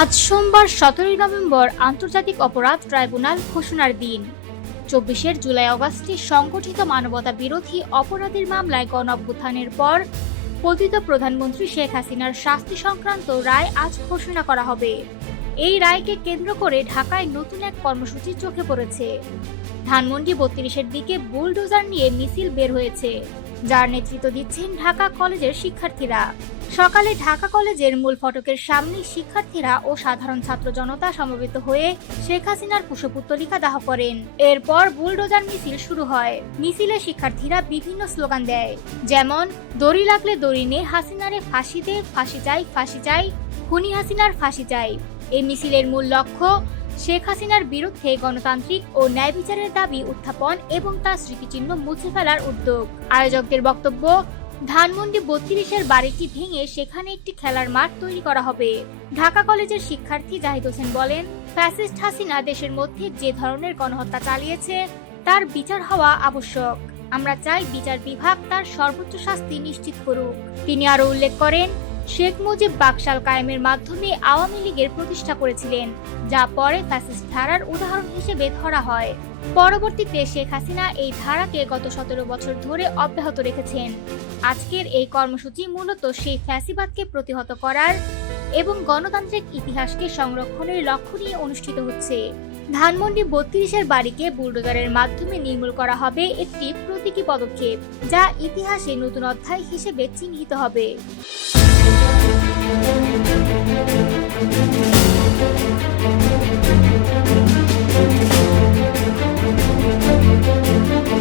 আজ সোমবার 17 নভেম্বর আন্তর্জাতিক অপরাধ ট্রাইব্যুনাল ঘোষণার দিন। 24 জুলাই অগাস্টে সংগঠিত মানবতা বিরোধী অপরাধের মামলায় গণঅভ্যুত্থানের পর পতিত প্রধানমন্ত্রী শেখ হাসিনার শাস্তি সংক্রান্ত রায় আজ ঘোষণা করা হবে। এই রায়কে কেন্দ্র করে ঢাকায় নতুন এক কর্মসূচি চোখে পড়েছে। ধানমন্ডি 32-এর দিকে বুলডোজার নিয়ে মিছিল বের হয়েছে, যার নেতৃত্ব দিচ্ছেন ঢাকা কলেজের শিক্ষার্থীরা। সকালে ঢাকা কলেজের মূল ফটকের সামনে শিক্ষার্থীরা ও সাধারণ ছাত্র জনতা সমবেত হয়ে শেখ হাসিনার কুশপুত্তলিকা দাহ করেন। এরপর বুলডোজার মিছিল শুরু হয়। মিছিলে শিক্ষার্থীরা বিভিন্ন স্লোগান দেয়, যেমন দড়ি লাগলে দড়ি নে, হাসিনারে ফাঁসি দে, ফাঁসি চাই, ফাঁসি চাই, খুনি হাসিনার ফাঁসি চাই। এই মিছিলের মূল লক্ষ্য শেখ হাসিনার বিরুদ্ধে গণতান্ত্রিক ও ন্যায় বিচারের দাবি উত্থাপন এবং তার স্মৃতিচিহ্ন মুছে ফেলার উদ্যোগ। আয়োজকদের বক্তব্য, ধানমন্ডি 32-এর বাড়িটি ভেঙে সেখানে একটি খেলার মাঠ তৈরি করা হবে। ঢাকা কলেজের শিক্ষার্থী জাহিদ হোসেন বলেন, ফ্যাসিস্ট হাসিনা দেশের মধ্যে যে ধরনের গণহত্যা চালিয়েছে তার বিচার হওয়া আবশ্যক। আমরা চাই বিচার বিভাগ তার সর্বোচ্চ শাস্তি নিশ্চিত করুক। তিনি আরো উল্লেখ করেন, শেখ মুজিব বাকশাল কায়েমের মাধ্যমে আওয়ামী লীগের প্রতিষ্ঠা করেছিলেন, যা পরে ফ্যাসিস্ট ধারার উদাহরণ হিসেবে ধরা হয়। পরবর্তীতে শেখ হাসিনা এই ধারাকে গত 17 বছর ধরে অব্যাহত রেখেছেন। আজকের এই কর্মসূচি মূলত সেই ফ্যাসিবাদকে প্রতিহত করার এবং গণতান্ত্রিক ইতিহাসকে সংরক্ষণের লক্ষ্য নিয়ে অনুষ্ঠিত হচ্ছে। ধানমন্ডি 32-এর বাড়িকে বুলডোজারের মাধ্যমে নির্মূল করা হবে একটি প্রতীকী পদক্ষেপ, যা ইতিহাসে নতুন অধ্যায় হিসেবে চিহ্নিত হবে।